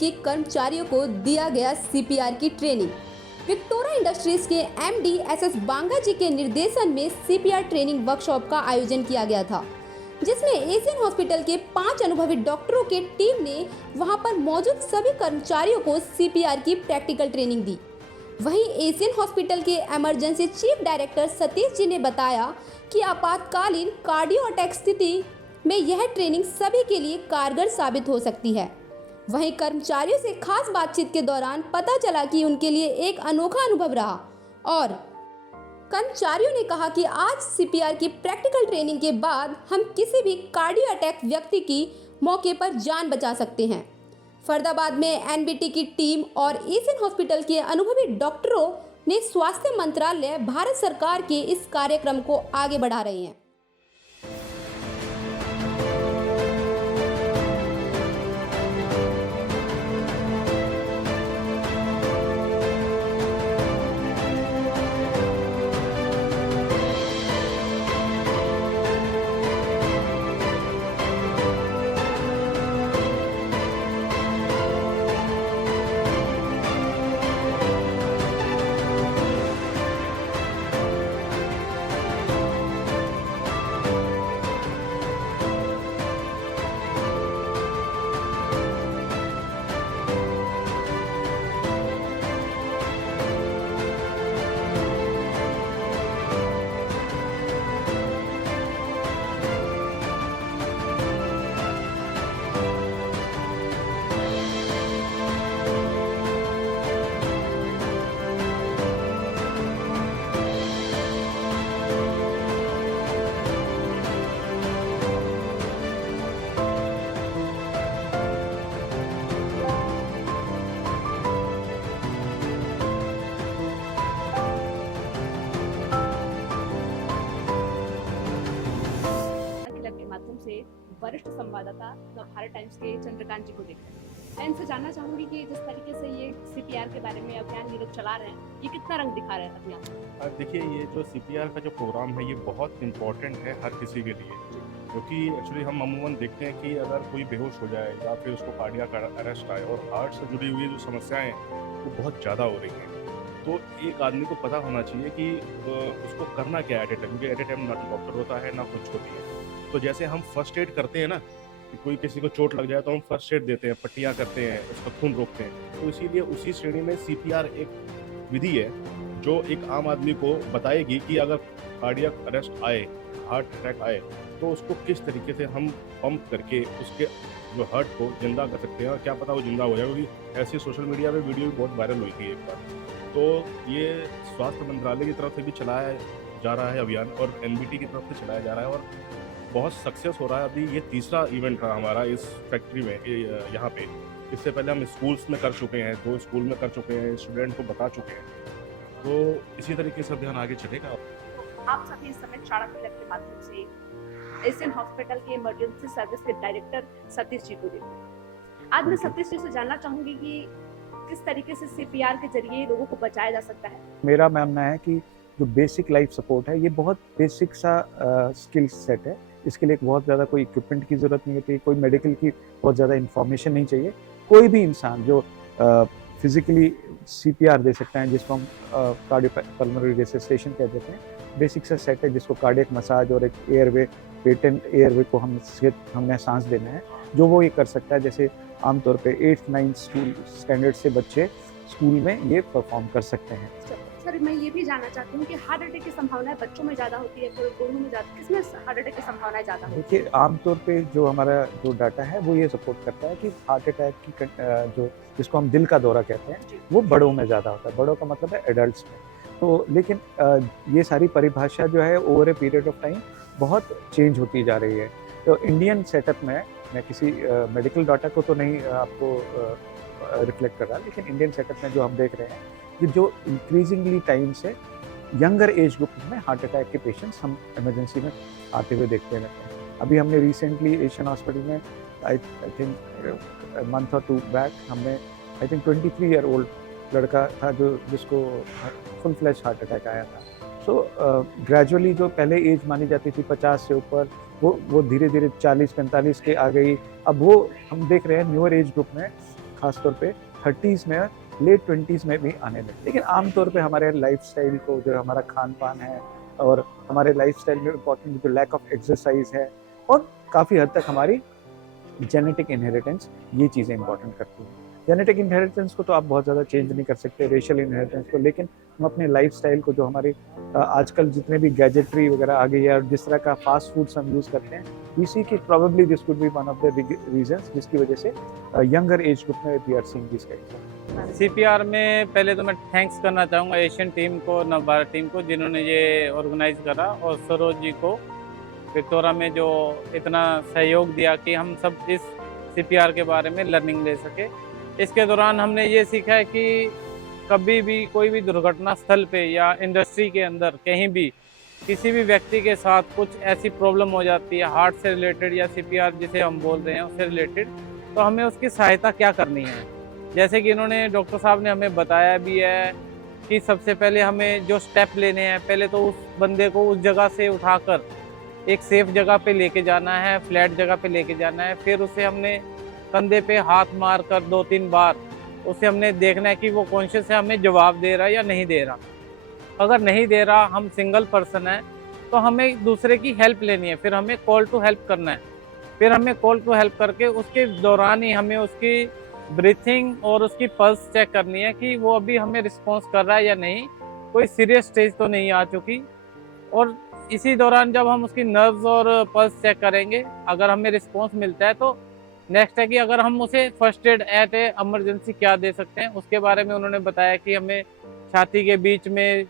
के कर्मचारियों को दिया गया सीपीआर की ट्रेनिंग। विक्टोरिया इंडस्ट्रीज के एमडी एसएस बांगा जी के निर्देशन में सीपीआर ट्रेनिंग वर्कशॉप का आयोजन किया गया था, जिसमें एशियन हॉस्पिटल के 5 अनुभवी डॉक्टरों की टीम ने वहां पर मौजूद सभी कर्मचारियों को सीपीआर की प्रैक्टिकल ट्रेनिंग दी। वहीं एशियन हॉस्पिटल के emergency chief director Satish ji ने बताया कि आपातकालीन कार्डियो अटैक स्थिति में यह ट्रेनिंग सभी के लिए कारगर साबित हो सकती है। वहीं कर्मचारियों से खास बातचीत के दौरान पता चला कि उनके लिए एक अनोखा अनुभव रहा और कर्मचारियों ने कहा कि आज सीपीआर की प्रैक्टिकल ट्रेनिंग के बाद हम किसी भी कार्डियो अटैक व्यक्ति की मौके पर जान बचा सकते हैं। फरीदाबाद में एनबीटी की टीम और एशियन हॉस्पिटल के अनुभवी डॉक्टरों ने स्वास्थ्य मंत्रालय भारत सरकार के इस कार्यक्रम को आगे बढ़ा रहे हैं। से वरिष्ठ संवाददाता द भारत टाइम्स के चंद्रकांत जी को देख रहे हैं। मैं इनसे जानना चाहूंगी कि जिस तरीके से ये सीपीआर के बारे में अभियान ये लोग चला रहे हैं, ये कितना रंग दिखा रहे हैं अभियान? देखिए, ये जो सीपीआर का जो प्रोग्राम है ये बहुत इम्पोर्टेंट है हर किसी के लिए, क्योंकि एक्चुअली हम अमूमन देखते हैं कि अगर कोई बेहोश हो जाए या फिर उसको कार्डियक अरेस्ट आए और हार्ट से जुड़ी हुई जो समस्याएं वो बहुत ज़्यादा हो रही हैं, तो एक आदमी को पता होना चाहिए कि उसको करना क्या है एट ए टाइम, क्योंकि एट ए टाइम ना तो डॉक्टर होता है ना कुछ होती है। तो जैसे हम फर्स्ट एड करते हैं ना, कि कोई किसी को चोट लग जाए तो हम फर्स्ट एड देते हैं, पट्टियाँ करते हैं, उसका खून रोकते हैं, तो इसीलिए उसी श्रेणी में सीपीआर एक विधि है जो एक आम आदमी को बताएगी कि अगर कार्डियक अरेस्ट आए, हार्ट अटैक आए, तो उसको किस तरीके से हम पंप करके उसके जो हार्ट को जिंदा कर सकते हैं, और क्या पता वो जिंदा हो जाए, क्योंकि ऐसी सोशल मीडिया पे वीडियो भी बहुत वायरल हुई थी एक बार। तो ये स्वास्थ्य मंत्रालय की तरफ से भी चलाया जा रहा है अभियान और एनबीटी की तरफ से चलाया जा रहा है और बहुत सक्सेस हो रहा है। अभी ये तीसरा इवेंट रहा हमारा इस फैक्ट्री में, यहाँ पे। इससे पहले हम स्कूल्स में कर चुके हैं, 2 स्कूल में कर चुके हैं, स्टूडेंट को बता चुके हैं, तो इसी तरीके से अभियान आगे चलेगा। आप सभी इस समय चाणक्य क्लब के माध्यम से एशियन हॉस्पिटल के इमरजेंसी सर्विस के डायरेक्टर सतीश जी को देख रहे हैं। आज मैं सतीश जी से जानना चाहूंगी कि किस तरीके से सीपीआर के जरिए लोगों को बचाया जा सकता है। मेरा मानना है कि जो बेसिक लाइफ सपोर्ट है ये बहुत बेसिक सा स्किल सेट है। इसके लिए बहुत ज़्यादा कोई इक्विपमेंट की ज़रूरत नहीं होती, कोई मेडिकल की बहुत ज़्यादा इन्फॉर्मेशन नहीं चाहिए। कोई भी इंसान जो फिजिकली सीपीआर दे सकता है, जिसको हम कार्डियोपल्मोनरी रिससिटेशन कह देते हैं, बेसिक सा सेट है जिसको कार्डियक मसाज और एक एयरवे, पेटेंट एयरवे को हमने सांस देना है, जो वो ये कर सकता है। जैसे आमतौर पे 8th-9th स्कूल स्टैंडर्ड से बच्चे स्कूल में ये परफॉर्म कर सकते हैं। सर, मैं ये भी जानना चाहती हूँ कि हार्ट अटैक की संभावना बच्चों में ज़्यादा होती है, फिर दोनों में ज़्यादा, किसमें हार्ट अटैक की संभावना ज़्यादा होती है? देखिए, आमतौर पे जो हमारा जो डाटा है वो ये सपोर्ट करता है कि हार्ट अटैक की जो जिसको हम दिल का दौरा कहते हैं वो बड़ों में ज़्यादा होता है। बड़ों का मतलब है एडल्ट्स में। तो लेकिन ये सारी परिभाषा जो है over a period of time बहुत चेंज होती जा रही है। तो इंडियन सेटअप में, मैं किसी मेडिकल डाटा को तो नहीं आपको रिफ्लेक्ट कर रहा, लेकिन इंडियन सेटअप में जो हम देख रहे हैं कि जो इंक्रीजिंगली टाइम से यंगर एज ग्रुप में हार्ट अटैक के पेशेंट्स हम इमरजेंसी में आते हुए देखते रहते हैं। अभी हमने रिसेंटली एशियन हॉस्पिटल में आई थिंक मंथ और 2 बैक हमने आई थिंक 23 ईयर ओल्ड लड़का था जिसको फुल फ्लैश हार्ट अटैक आया था। सो ग्रेजुअली जो पहले एज मानी जाती थी 50 से ऊपर, वो धीरे धीरे 40-45 के आ गई। अब वो हम देख रहे हैं न्यूअर एज ग्रुप में खासतौर पे 30s में, लेट 20s में भी आने लगे। लेकिन आमतौर पे हमारे लाइफस्टाइल को, जो हमारा खान पान है और हमारे लाइफस्टाइल में इम्पोर्टेंट जो लैक ऑफ एक्सरसाइज है, और काफ़ी हद तक हमारी जेनेटिक इनहेरिटेंस, ये चीज़ें इंपॉर्टेंट करती हैं। जेनेटिक इनहेरिटेंस को तो आप बहुत ज़्यादा चेंज नहीं कर सकते, रेशियल इनहेरिटेंस को, लेकिन हम अपने लाइफस्टाइल को, जो हमारी आजकल जितने भी गैजेटरी वगैरह आ गई है और जिस तरह का फास्ट फूड्स हम यूज़ करते हैं, वी सी कि probably this could be one of the reasons जिसकी वजह से यंगर एज ग्रुप में we are seeing this kind. CPR में पहले तो मैं थैंक्स करना चाहूँगा एशियन टीम को, नवभारत टीम को, जिन्होंने ये ऑर्गेनाइज करा, और सरोज जी को विक्टोरिया में जो इतना सहयोग दिया कि हम सब इस सीपीआर के बारे में लर्निंग ले सके। इसके दौरान हमने ये सीखा है कि कभी भी कोई भी दुर्घटना स्थल पे या इंडस्ट्री के अंदर कहीं भी किसी भी व्यक्ति के साथ कुछ ऐसी प्रॉब्लम हो जाती है हार्ट से रिलेटेड या सीपीआर जिसे हम बोल रहे हैं उससे रिलेटेड, तो हमें उसकी सहायता क्या करनी है। जैसे कि इन्होंने, डॉक्टर साहब ने हमें बताया भी है कि सबसे पहले हमें जो स्टेप लेने हैं, पहले तो उस बंदे को उस जगह से उठाकर एक सेफ जगह पे लेके जाना है, फ्लैट जगह पे लेके जाना है। फिर उसे हमने कंधे पे हाथ मार कर 2-3 बार उसे हमने देखना है कि वो कॉन्शियस है, हमें जवाब दे रहा है या नहीं दे रहा। अगर नहीं दे रहा, हम सिंगल पर्सन है, तो हमें दूसरे की हेल्प लेनी है, फिर हमें कॉल टू हेल्प करना है। फिर हमें कॉल टू हेल्प करके उसके दौरान ही हमें उसकी ब्रीथिंग और उसकी पल्स चेक करनी है कि वो अभी हमें रिस्पॉन्स कर रहा है या नहीं, कोई सीरियस स्टेज तो नहीं आ चुकी। और इसी दौरान जब हम उसकी नर्व्स और पल्स चेक करेंगे, अगर हमें रिस्पॉन्स मिलता है तो नेक्स्ट है कि अगर हम उसे फर्स्ट एड एट ए इमरजेंसी क्या दे सकते हैं, उसके बारे में उन्होंने बताया कि हमें छाती के बीच में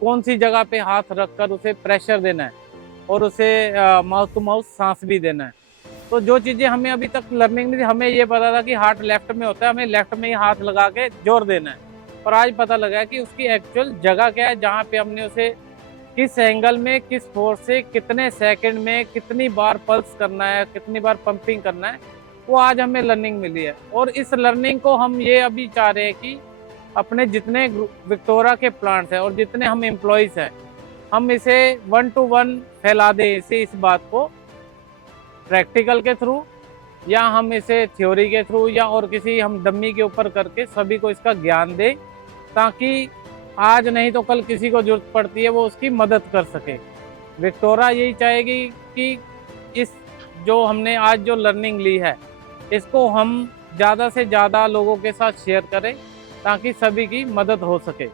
कौन सी जगह पे हाथ रखकर उसे प्रेशर देना है और उसे माउथ टू माउथ सांस भी देना है। तो जो चीज़ें हमें अभी तक लर्निंग नहीं थी, हमें ये पता था कि हार्ट लेफ्ट में होता है, हमें लेफ्ट में ही हाथ लगा के जोर देना है, पर आज पता लगा कि उसकी एक्चुअल जगह क्या है, जहाँ पे हमने उसे किस एंगल में, किस फोर्स से, कितने सेकंड में, कितनी बार पल्स करना है, कितनी बार पंपिंग करना है, वो आज हमें लर्निंग मिली है। और इस लर्निंग को हम ये अभी चाह रहे हैं कि अपने जितने विक्टोरिया के प्लांट्स हैं और जितने हम एम्प्लॉयज़ हैं, हम इसे 1 to 1 फैला दें, इस बात को प्रैक्टिकल के थ्रू या हम इसे थ्योरी के थ्रू या और किसी हम डम्मी के ऊपर करके सभी को इसका ज्ञान दें, ताकि आज नहीं तो कल किसी को जरूरत पड़ती है वो उसकी मदद कर सके। विक्टोरिया यही चाहेगी कि इस जो हमने आज जो लर्निंग ली है, इसको हम ज़्यादा से ज़्यादा लोगों के साथ शेयर करें ताकि सभी की मदद हो सके।